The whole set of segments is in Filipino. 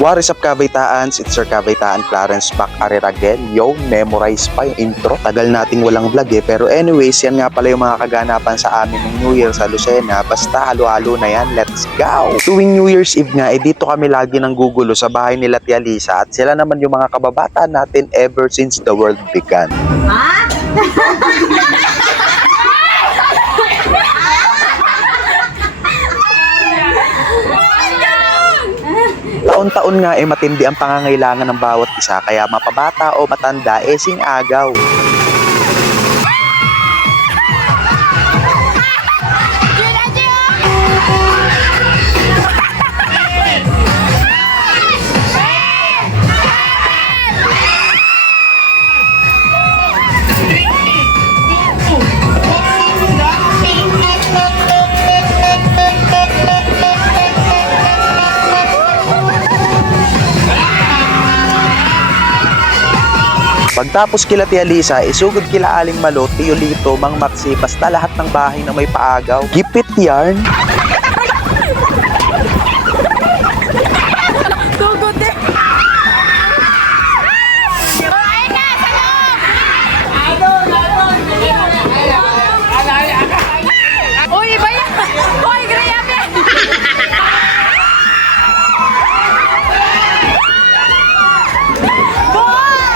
What is up, Kabaitaan? It's your Kabaitaan Clarence back again. Yo, memorize pa yung intro. Tagal nating walang vlog pero anyways, yan nga pala yung mga kaganapan sa amin ng New Year sa Lucena. Basta halo-halo na yan, let's go! Tuwing New Year's Eve nga, dito kami lagi ng gugulo sa bahay nila Tia Lisa at sila naman yung mga kababataan natin ever since the world began. Ha? Taon-taon nga matindi ang pangangailangan ng bawat isa kaya mapabata o matanda sing-agaw. Pagtapos kila Tia Lisa, isugod kila Aling Malo, Tio Lito, Mang Maxi, basta lahat ng bahay na may paagaw. Gipit yarn.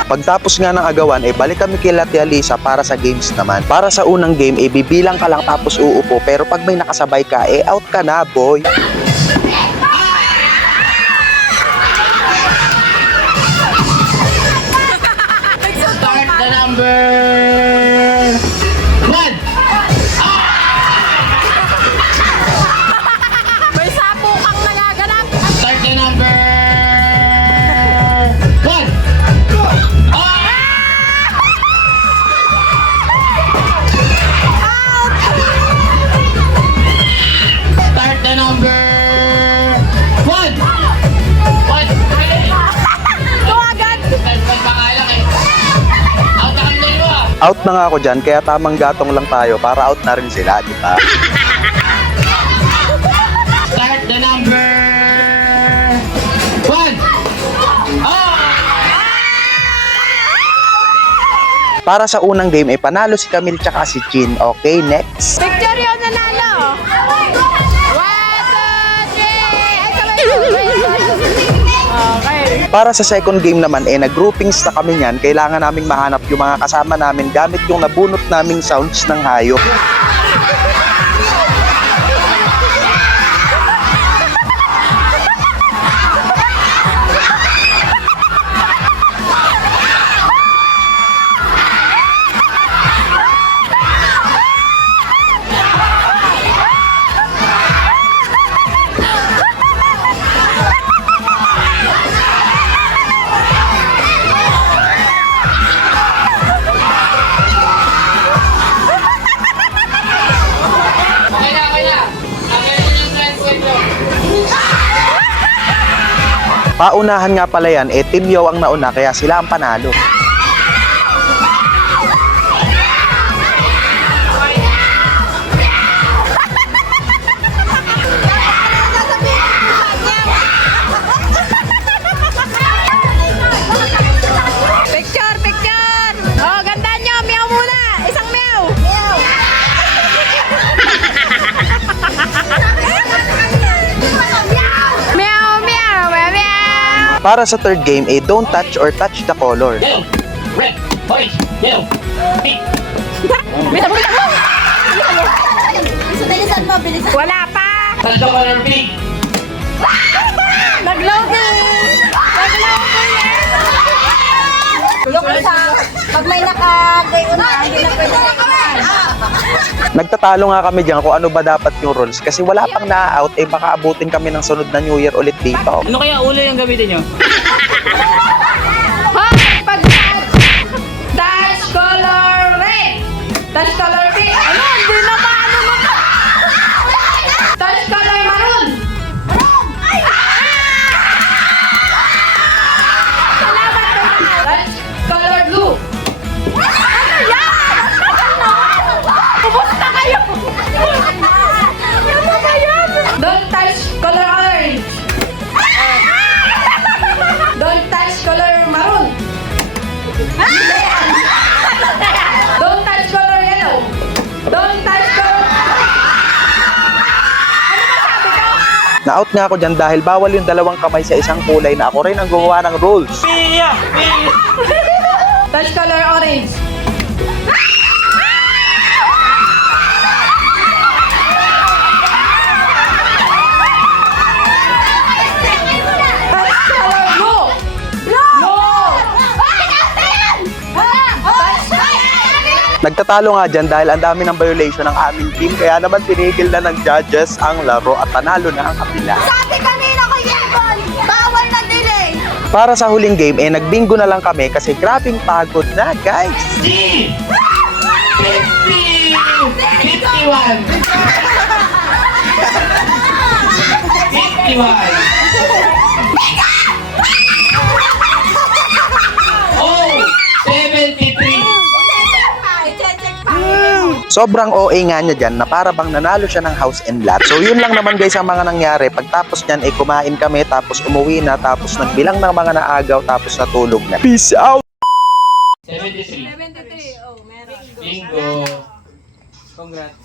Pagtapos nga ng agawan, balik kami kila Tia Lisa para sa games naman. Para sa unang game, bibilang ka lang tapos uupo. Pero pag may nakasabay ka, out ka na, boy. Start the number 1. May sapo kang nagaganap. Start the number 1. Start the number 1. What? Ito agad. Pangalan Out na kanila mo Out na nga ako dyan, kaya tamang gatong lang tayo para out na rin sila, di ba? Start the number 1. Para sa unang game, panalo si Camille tsaka si Chin. Okay, next. Picture yun, nanalo. 1, 2, 3. Okay. Para sa second game naman, nag-groupings na kami niyan. Kailangan naming mahanap yung mga kasama namin gamit yung nabunot naming sounds ng hayop. Paunahan nga pala yan, Team Yo ang nauna kaya sila ang panalo. Picture, picture. Oh, ganda nyo. Meow muna. Isang meow. Meow. Meow, meow, meow. Para sa third game, don't touch or touch the color. Yellow, red, orange, yellow, pink. Bilisan mo, bilisan mo. Bilisan mo, bilisan. Wala pa. Touch the color pink. Nag-loading. Nag-loading. Yung isa, pag may naka-gayon na, hindi na pwede gayon. Nagtatalo nga kami dyan kung ano ba dapat yung rules kasi wala pang na-out, baka abutin kami ng sunod na New Year ulit dito. Ano kaya ulo yung gamitin nyo? Hoy, pag touch color red. Touch color pink. Ano? Hindi na paano mo pa. Touch color maroon. Salamat. Touch color blue. Ano yan? Ubus na kayo. Ano ba yan? Don't touch color orange. Na-out nga ako dyan dahil bawal yung dalawang kamay sa isang kulay na ako rin ang gumawa ng rules. Touch color orange. Touch color blue. Nagtatalo nga dyan dahil ang dami ng violation ng aming team kaya naman tinigil na ng judges ang laro at panalo na ang kapila. Sabi kanina ko yan, Bon! Bawal na delay! Para sa huling game, nagbingo na lang kami kasi grabing pagod na, guys. 50! 51! 51! Oh! 73! I-check pa. Sobrang OA nga niya dyan na para bang nanalo siya ng house and lot. So yun lang naman guys ang mga nangyari. Pagtapos nyan, kumain kami, tapos umuwi na, tapos nagbilang ng mga naagaw, tapos natulog na. Peace out! 73. 73, oh, meron. Bingo! Congrats!